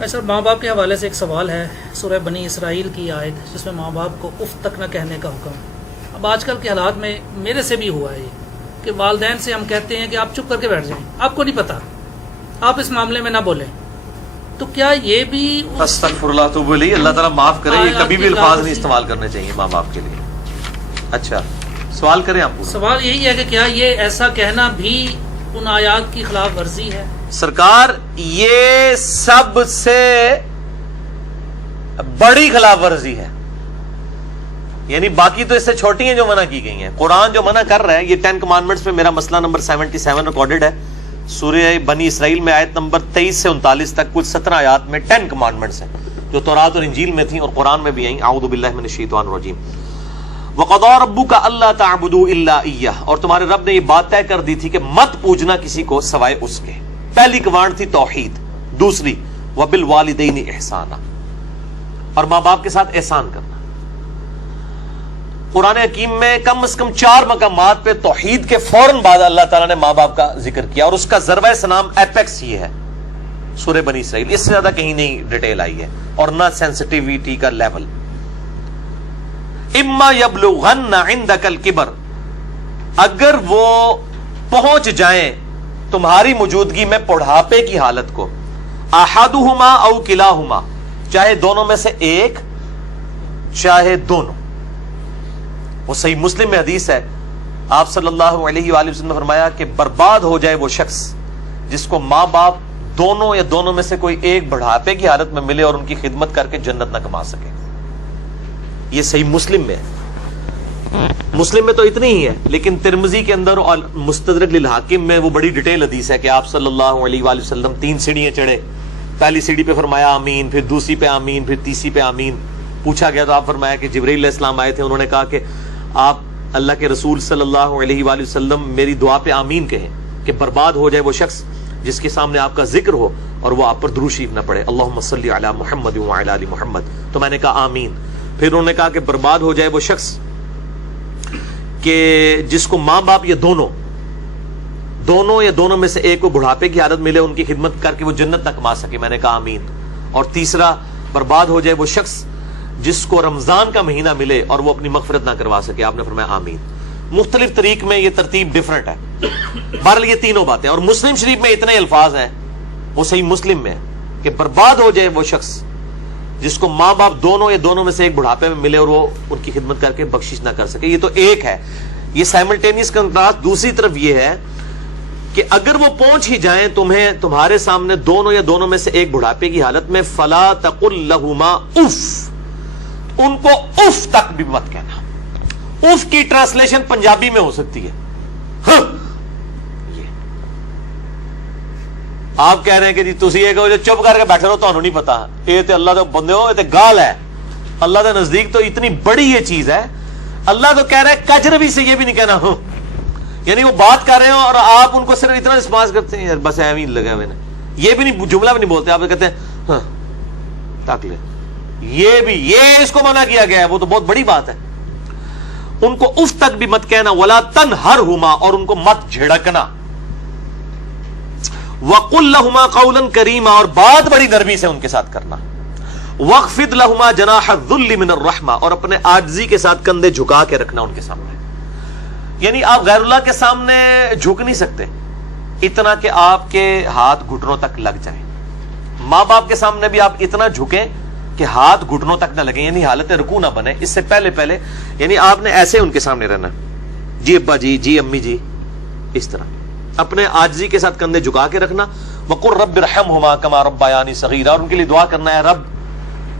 سر ماں باپ کے حوالے سے ایک سوال ہے، سورہ بنی اسرائیل کی آیت جس میں ماں باپ کو اف تک نہ کہنے کا حکم۔ اب آج کل کے حالات میں میرے سے بھی ہوا ہے یہ کہ والدین سے ہم کہتے ہیں کہ آپ چپ کر کے بیٹھ جائیں، آپ کو نہیں پتا، آپ اس معاملے میں نہ بولیں، تو کیا یہ بھی استغفر اللہ تو بولی اللہ تعالیٰ معاف کرے، یہ کبھی بھی الفاظ نہیں استعمال کرنے چاہیے ماں باپ کے لیے۔ اچھا سوال کریں آپ پورا۔ سوال یہی ہے کہ کیا یہ ایسا کہنا بھی ان آیات کی خلاف ورزی ہے؟ سرکار یہ سب سے بڑی خلاف ورزی ہے، یعنی باقی تو اس سے چھوٹی ہیں جو منع کی گئی ہیں۔ قرآن جو منع کر رہا ہے، یہ 10 کمانڈمنٹس میں میرا مسئلہ نمبر 77 ریکارڈڈ ہے، سورہ بنی اسرائیل میں آیت نمبر 23 سے 39 تک کل 17 آیات میں 10 کمانڈمنٹس ہیں جو تورات اور انجیل میں تھیں اور قرآن میں بھی آئیں۔ اعوذ باللہ من الشیطان الرجیم۔ وَقَضَىٰ رَبُّكَ أَلَّا تَعْبُدُوا إِلَّا إِيَّهُ، اور تمہارے رب نے یہ بات طے کر دی تھی کہ مت پوجنا کسی کو سوائے اس کے۔ پہلی کمانڈ تھی توحید، دوسری وَبِالْوَالِدَيْنِ إِحْسَانًا، اور ماں باپ کے ساتھ احسان کرنا۔ قرآن حکیم میں کم از کم 4 مقامات پہ توحید کے فوراً بعد اللہ تعالیٰ نے ماں باپ کا ذکر کیا، اور اس کا ذروہ سنام ایپیکس یہ ہے سورہ بنی اسرائیل، اس سے زیادہ کہیں نہیں ڈیٹیل آئی ہے اور نہ سینسٹیویٹی کا لیول۔ اما یبلغن عندک الکبر، اگر وہ پہنچ جائیں تمہاری موجودگی میں بڑھاپے کی حالت کو، احدہما او کلاہما، چاہے دونوں میں سے ایک چاہے دونوں۔ وہ صحیح مسلم میں حدیث ہے، آپ صلی اللہ علیہ وآلہ وسلم نے فرمایا کہ برباد ہو جائے وہ شخص جس کو ماں باپ دونوں یا دونوں میں سے کوئی ایک بڑھاپے کی حالت میں ملے اور ان کی خدمت کر کے جنت نہ کما سکے۔ یہ صحیح مسلم میں ہے، مسلم میں تو اتنی ہی ہے، لیکن ترمذی کے اندر اور مستدرک للحاکم میں وہ بڑی ڈیٹیل حدیث ہے کہ آپ صلی اللہ علیہ وآلہ وسلم 3 سیڑھیاں چڑھے، پہلی سیڑھی پہ فرمایا آمین، پھر دوسری پہ آمین، پھر تیسری پہ آمین۔ پوچھا گیا تو آپ فرمایا کہ جبرائیل علیہ السلام آئے تھے، انہوں نے کہا کہ آپ اللہ کے رسول صلی اللہ علیہ وآلہ وسلم میری دعا پہ آمین کہیں کہ برباد ہو جائے وہ شخص جس کے سامنے آپ کا ذکر ہو اور وہ آپ پر درود شریف نہ پڑھے، اللہم صلی علی محمد وعلی آل محمد۔ تو میں نے کہا آمین۔ پھر انہوں نے کہا کہ برباد ہو جائے وہ شخص کہ جس کو ماں باپ یا دونوں یا دونوں میں سے ایک کو بڑھاپے کی حالت ملے، ان کی خدمت کر کے وہ جنت نہ کما سکے، میں نے کہا آمین۔ اور تیسرا، برباد ہو جائے وہ شخص جس کو رمضان کا مہینہ ملے اور وہ اپنی مغفرت نہ کروا سکے، آپ نے فرمایا آمین۔ مختلف طریق میں یہ ترتیب ڈیفرنٹ ہے، بہرحال یہ تینوں باتیں۔ اور مسلم شریف میں اتنے الفاظ ہیں، وہ صحیح مسلم میں ہے کہ برباد ہو جائے وہ شخص جس کو ماں باپ دونوں یا دونوں میں سے ایک بڑھاپے میں ملے اور وہ ان کی خدمت کر کے بخشش نہ کر سکے۔ یہ تو ایک ہے، یہ سائملٹینیس کنٹراسٹ۔ دوسری طرف یہ ہے کہ اگر وہ پہنچ ہی جائیں تمہارے سامنے دونوں یا دونوں میں سے ایک بڑھاپے کی حالت میں، فلا تقل لہما اف، ان کو اف تک بھی مت کہنا۔ اف کی ٹرانسلیشن پنجابی میں ہو سکتی ہے ہاں۔ آپ کہہ رہے ہیں کہ جی تسی یہ کہو چپ کر کے بیٹھے رہو، تانوں نہیں پتا، یہ تے اللہ دے بندے ہو، یہ تے گال ہے، اللہ دے نزدیک تو اتنی بڑی یہ چیز ہے۔ اللہ تو کہہ رہے ہیں کجروی سے یہ بھی نہیں کہنا ہو، یعنی وہ بات کر رہے ہو اور آپ ان کو صرف اتنا رسپانس کرتے ہیں، یار بس ایویں لگا ہوئے، یہ بھی نہیں، جملہ بھی نہیں بولتے، آپ کہتے ہیں ہاں تاک لے، یہ اس کو منع کیا گیا ہے، وہ تو بہت بڑی بات ہے۔ ان کو اف تک بھی مت کہنا، ولا تنہرہما، اور ان کو مت جھڑکنا، وَقُلْ لَهُمَا قَوْلًا كَرِيمًا، اور بات بڑی نرمی سے ان کے ساتھ کرنا، وَاخْفِضْ لَهُمَا جَنَاحَ الذُّلِّ مِنَ الرَّحْمَةِ، اور اپنے عاجزی کے ساتھ کندھے جھکا کے رکھنا ان کے سامنے، یعنی آپ غیر اللہ کے سامنے جھک نہیں سکتے اتنا کہ آپ کے ہاتھ گھٹنوں تک لگ جائیں، ماں باپ کے سامنے بھی آپ اتنا جھکیں کہ ہاتھ گھٹنوں تک نہ لگیں، یعنی حالت رکوع نہ بنے، اس سے پہلے یعنی آپ نے ایسے ان کے سامنے رہنا، جی ابا جی، جی امی جی، اس طرح اپنے عاجزی کے ساتھ کندھے جھکا کے رکھنا۔ وَقُلْ رَبِّ ارْحَمْهُمَا كَمَا رَبَّيَانِي صَغِيرًا، اور ان کے لیے دعا کرنا ہے رب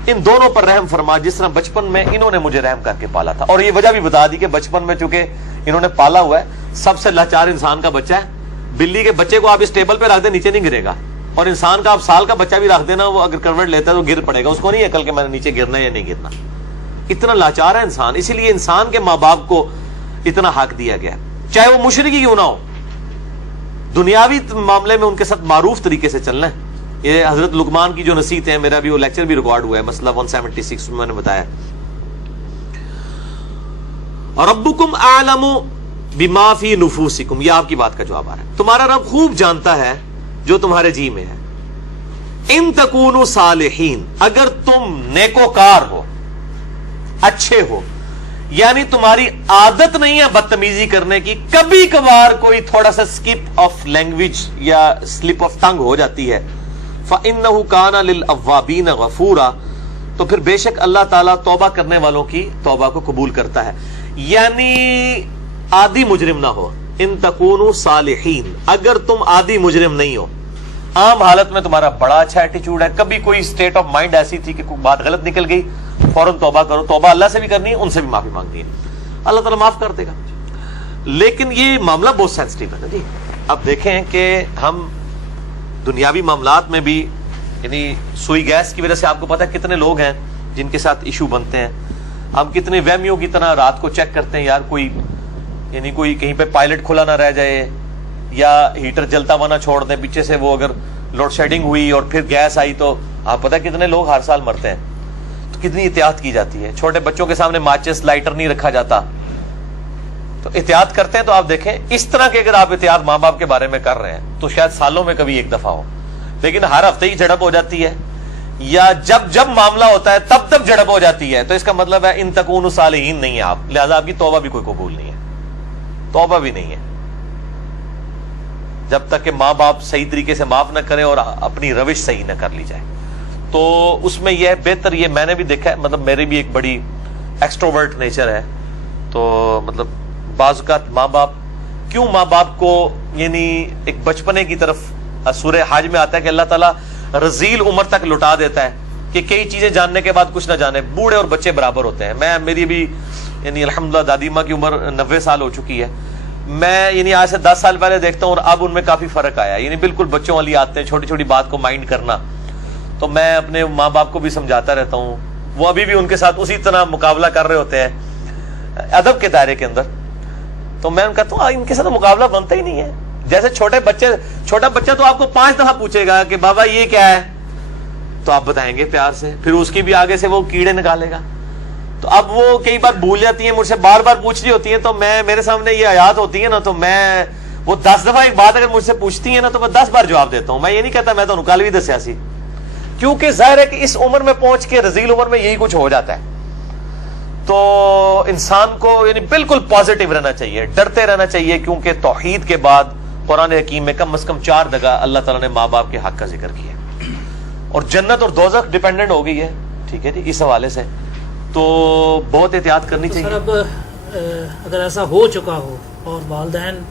ان دونوں پر رحم فرما جس طرح بچپن میں انہوں نے مجھے رحم کر کے پالا تھا۔ اور یہ وجہ بھی بتا دی کہ بچپن میں چونکہ انہوں نے پالا ہوا ہے، سب سے لاچار انسان کا بچہ ہے۔ بلی کے بچے کو آپ اس ٹیبل پہ رکھ دیں نیچے نہیں گرے گا، اور انسان کا آپ سال کا بچہ بھی رکھ دینا، وہ اگر کروٹ لیتا ہے تو گر پڑے گا، اس کو نہیں عقل کہ میں نے نیچے گرنا ہے یا نہیں گرنا، اتنا لاچار ہے انسان۔ اسی لیے انسان کے ماں باپ کو اتنا حق دیا گیا، چاہے وہ مشرک ہی کیوں نہ ہو، دنیاوی معاملے میں ان کے ساتھ معروف طریقے سے چلنا ہے۔ یہ حضرت لقمان کی جو نصیحت ہے، میرا بھی وہ لیکچر بھی ریکارڈ ہوا ہے، مسئلہ 176 میں نے بتایا۔ ربکم اعلم بما فی نفوسکم، یہ آپ کی بات کا جواب آ رہا ہے، تمہارا رب خوب جانتا ہے جو تمہارے جی میں ہے۔ ان تکونوا صالحین، اگر تم نیکوکار ہو، اچھے ہو، یعنی تمہاری عادت نہیں ہے بدتمیزی کرنے کی، کبھی کبھار کوئی تھوڑا سا سکپ آف لینگویج یا سلپ آف ٹنگ ہو جاتی ہے، فَإِنَّهُ كَانَ لِلْأَوَّابِينَ غَفُورًا، تو پھر بے شک اللہ تعالیٰ توبہ کرنے والوں کی توبہ کو قبول کرتا ہے. یعنی عادی مجرم نہ ہو. ان تکونوا صالحین، اگر تم عادی مجرم نہیں ہو، عام حالت میں تمہارا بڑا اچھا ایٹیچیوڈ ہے، کبھی کوئی اسٹیٹ آف مائنڈ ایسی تھی کہ کوئی بات غلط نکل گئی، فوراً توبہ کرو. توبہ اللہ سے بھی کرنی ہے، ان سے بھی معافی مانگنی ہے، اللہ تعالیٰ معاف کر دے گا. لیکن یہ معاملہ بہت سینسٹیو ہے نا جی. اب دیکھیں کہ ہم دنیاوی معاملات میں بھی، یعنی سوئی گیس کی وجہ سے آپ کو پتا ہے کتنے لوگ ہیں جن کے ساتھ ایشو بنتے ہیں. ہم کتنے وہمیوں کی طرح رات کو چیک کرتے ہیں، یار کوئی یعنی کوئی کہیں پہ پائلٹ کھلا نہ رہ جائے، یا ہیٹر جلتا ہوا نہ چھوڑ دیں پیچھے سے، وہ اگر لوڈ شیڈنگ ہوئی اور پھر گیس آئی تو آپ پتہ کتنے لوگ ہر سال مرتے ہیں. تو کتنی احتیاط کی جاتی ہے. چھوٹے بچوں کے سامنے ماچس لائٹر نہیں رکھا جاتا، تو احتیاط کرتے ہیں. تو آپ دیکھیں اس طرح کے اگر آپ احتیاط ماں باپ کے بارے میں کر رہے ہیں تو شاید سالوں میں کبھی ایک دفعہ ہو، لیکن ہر ہفتے ہی جھڑپ ہو جاتی ہے، یا جب معاملہ ہوتا ہے تب جھڑپ ہو جاتی ہے، تو اس کا مطلب ہے ان تکونوا صالحین نہیں ہے آپ، لہذا آپ کی توبہ بھی کوئی قبول نہیں ہے. توبہ بھی نہیں ہے جب تک کہ ماں باپ صحیح طریقے سے معاف نہ کریں اور اپنی روش صحیح نہ کر لی جائے. تو اس میں یہ بہتر، یہ میں نے بھی دیکھا ہے، مطلب میرے بھی ایک بڑی ایکسٹروورٹ نیچر ہے، تو مطلب بعض اوقات ماں باپ کو یعنی ایک بچپنے کی طرف سورہ حج میں آتا ہے کہ اللہ تعالیٰ رذیل عمر تک لٹا دیتا ہے کہ کئی چیزیں جاننے کے بعد کچھ نہ جانے. بوڑھے اور بچے برابر ہوتے ہیں. میری بھی یعنی الحمدللہ دادی ماں کی عمر 90 سال ہو چکی ہے. میں یعنی آج سے 10 سال پہلے دیکھتا ہوں اور اب ان میں کافی فرق آیا. یعنی بالکل بچوں والی آتے ہیں، چھوٹی چھوٹی بات کو مائنڈ کرنا. تو میں اپنے ماں باپ کو بھی سمجھاتا رہتا ہوں، وہ ابھی بھی ان کے ساتھ اسی طرح مقابلہ کر رہے ہوتے ہیں ادب کے دائرے کے اندر. تو میں کہتا ہوں ان کے ساتھ مقابلہ بنتا ہی نہیں ہے. جیسے چھوٹا بچہ تو آپ کو 5 دفعہ پوچھے گا کہ بابا یہ کیا ہے، تو آپ بتائیں گے پیار سے، پھر اس کی بھی آگے سے وہ کیڑے نکالے گا. تو اب وہ کئی بار بھول جاتی ہیں، مجھ سے بار بار پوچھ رہی ہوتی ہیں، تو میرے سامنے یہ آیات ہوتی ہیں نا، تو میں وہ 10 دفعہ ایک بات اگر مجھ سے پوچھتی ہیں نا تو میں 10 بار جواب دیتا ہوں. میں یہ نہیں کہتا میں تو کل بھی دسیا سی، کیونکہ ظاہر ہے کہ اس عمر میں پہنچ کے رذیل عمر میں یہی کچھ ہو جاتا ہے. تو انسان کو یعنی بالکل پازیٹیو رہنا چاہیے، ڈرتے رہنا چاہیے، کیونکہ توحید کے بعد قرآن حکیم میں کم از کم 4 جگہ اللہ تعالیٰ نے ماں باپ کے حق کا ذکر کیا، اور جنت اور دوزخ ڈیپینڈنٹ ہو گئی ہے. ٹھیک ہے جی، اس حوالے سے تو بہت احتیاط کرنی چاہیے. اب اگر ایسا ہو چکا ہو اور والدین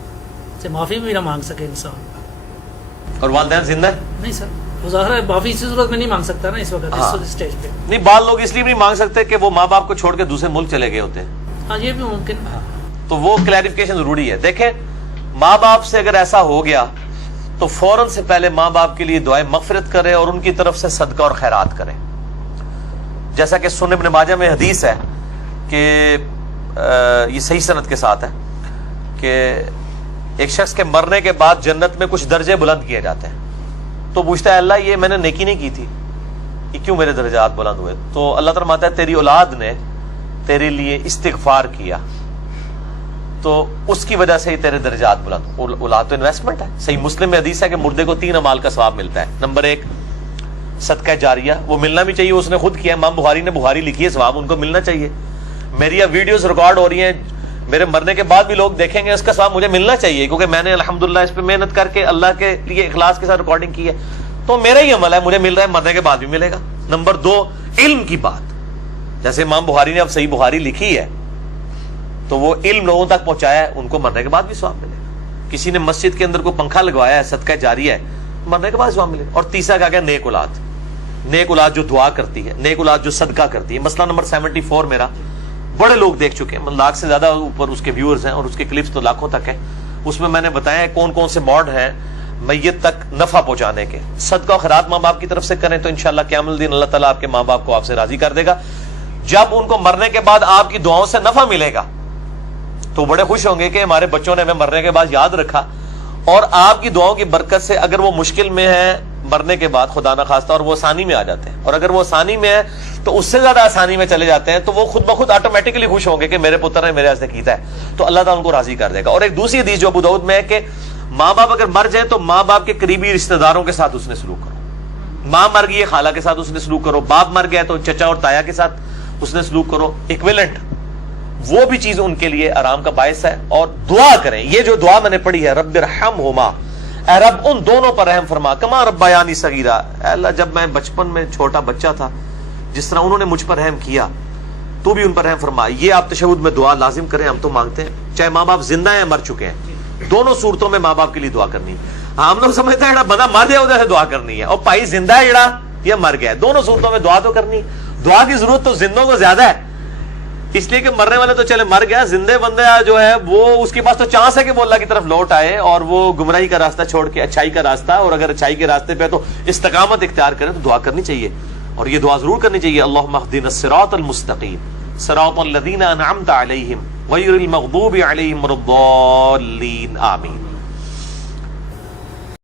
سے معافی بھی نہ مانگ سکے انسان، اور والدین زندہ نہیں سر، وہ ظاہر ہے معافی اسی صورت میں نہیں مانگ سکتا نا اس وقت اس اسٹیج پہ. نہیں، بعض لوگ اس لیے بھی نہیں مانگ سکتے کہ وہ ماں باپ کو چھوڑ کے دوسرے ملک چلے گئے ہوتے ہیں. ہاں یہ بھی ممکن ہے. تو وہ کلیریفیکیشن ضروری ہے. دیکھیں ماں باپ سے اگر ایسا ہو گیا تو فوراً سے پہلے ماں باپ کے لیے دعائیں مغفرت کرے اور ان کی طرف سے صدقہ اور خیرات کرے. جیسا کہ سنن ابن ماجہ میں حدیث ہے کہ یہ صحیح سند کے ساتھ ہے کہ ایک شخص کے مرنے کے بعد جنت میں کچھ درجے بلند کیے جاتے ہیں. تو پوچھتا ہے اللہ یہ میں نے نیکی نہیں کی تھی، یہ کیوں میرے درجات بلند ہوئے؟ تو اللہ تعالیٰ فرماتا ہے تیری اولاد نے تیرے لیے استغفار کیا تو اس کی وجہ سے ہی تیرے درجات بلند. اولاد تو انویسٹمنٹ ہے. صحیح مسلم میں حدیث ہے کہ مردے کو 3 اعمال کا ثواب ملتا ہے. نمبر 1 صدقہ جاریہ، وہ ملنا بھی چاہیے، اس نے خود کیا. امام بخاری نے بخاری لکھی ہے، ثواب ان کو ملنا چاہیے. میری اب ویڈیوز ریکارڈ ہو رہی ہیں، میرے مرنے کے بعد بھی لوگ دیکھیں گے، اس کا ثواب مجھے ملنا چاہیے، کیونکہ میں نے الحمدللہ اس پہ محنت کر کے اللہ کے لیے اخلاص کے ساتھ ریکارڈنگ کی ہے. تو میرا ہی عمل ہے، مجھے مل رہا ہے، مرنے کے بعد بھی ملے گا. نمبر 2 علم کی بات، جیسے امام بخاری نے اب صحیح بخاری لکھی ہے تو وہ علم لوگوں تک پہنچایا ہے، ان کو مرنے کے بعد بھی ثواب ملے گا. کسی نے مسجد کے اندر کوئی پنکھا لگوایا ہے، صدقہ جاریہ ہے، مرنے کے بعد ثواب ملے گا. اور تیسرا کیا نیک اولاد، نیک اولاد جو دعا کرتی ہے، نیک اولاد جو صدقہ کرتی ہے. مسئلہ نمبر 74 میرا بڑے لوگ دیکھ چکے ہیں، 1,00,000 سے زیادہ اوپر اس کے ویورز ہیں اور اس کے کلپس تو لاکھوں تک ہیں. اس میں نے بتایا ہے کون کون سے موڈ ہیں میت تک نفع پہنچانے کے. صدقہ و خیرات ماں باپ کی طرف سے کریں تو انشاءاللہ قیامت الدین اللہ تعالیٰ آپ کے ماں باپ کو آپ سے راضی کر دے گا. جب ان کو مرنے کے بعد آپ کی دعاؤں سے نفع ملے گا تو بڑے خوش ہوں گے کہ ہمارے بچوں نے ہمیں مرنے کے بعد یاد رکھا. اور آپ کی دعاؤں کی برکت سے اگر وہ مشکل میں ہے مرنے کے بعد خدا نہ خواستہ اور وہ آسانی میں آ جاتے ہیں، اور اگر وہ آسانی میں ہے تو اس سے زیادہ آسانی میں چلے جاتے ہیں، تو وہ خود بخود آٹومیٹکلی خوش ہوں گے کہ میرے پتر نے میرے واسطے کیتا ہے، تو اللہ تعالیٰ ان کو راضی کر دے گا. اور ایک دوسری حدیث جو ابو داؤد میں ہے کہ ماں باپ اگر مر جائیں تو ماں باپ کے قریبی رشتہ داروں کے ساتھ اس نے سلوک کرو، ماں مر گئی ہے خالہ کے ساتھ حسن سلوک کرو، باپ مر گیا تو چچا اور تایا کے ساتھ حسن سلوک کرو، ایکویلنٹ وہ بھی چیز ان کے لیے آرام کا باعث ہے. اور دعا کریں، یہ جو دعا میں نے پڑھی ہے رب ارحمہما، اے رب ان دونوں پر رحم فرما، کما ربیانی صغیرہ، اے اللہ جب میں بچپن میں چھوٹا بچہ تھا جس طرح انہوں نے مجھ پر رحم کیا تو بھی ان پر رحم فرما. یہ آپ تشہد میں دعا لازم کریں، ہم تو مانگتے ہیں چاہے ماں باپ زندہ ہیں مر چکے ہیں، دونوں صورتوں میں ماں باپ کے لیے دعا کرنی ہے. ہم لوگ سمجھتے ہیں بندہ مر گیا ادھر سے دعا کرنی ہے، اور بھائی زندہ ہے جڑا یہ مر گیا ہے، دونوں صورتوں میں دعا تو کرنی. دعا کی ضرورت تو زندوں کو زیادہ ہے، اس لیے کہ مرنے والے تو چلے مر گیا، زندے بندہ جو ہے وہ اس کے پاس تو چانس ہے کہ وہ اللہ کی طرف لوٹ آئے اور وہ گمراہی کا راستہ چھوڑ کے اچھائی کا راستہ، اور اگر اچھائی کے راستے پہ تو استقامت اختیار کرے تو دعا کرنی چاہیے. اور یہ دعا ضرور کرنی چاہیے، اللہم اہدنا الصراط المستقیم صراط الذین انعمت علیہم غیر المغضوب علیہم ولا الضالین، آمین.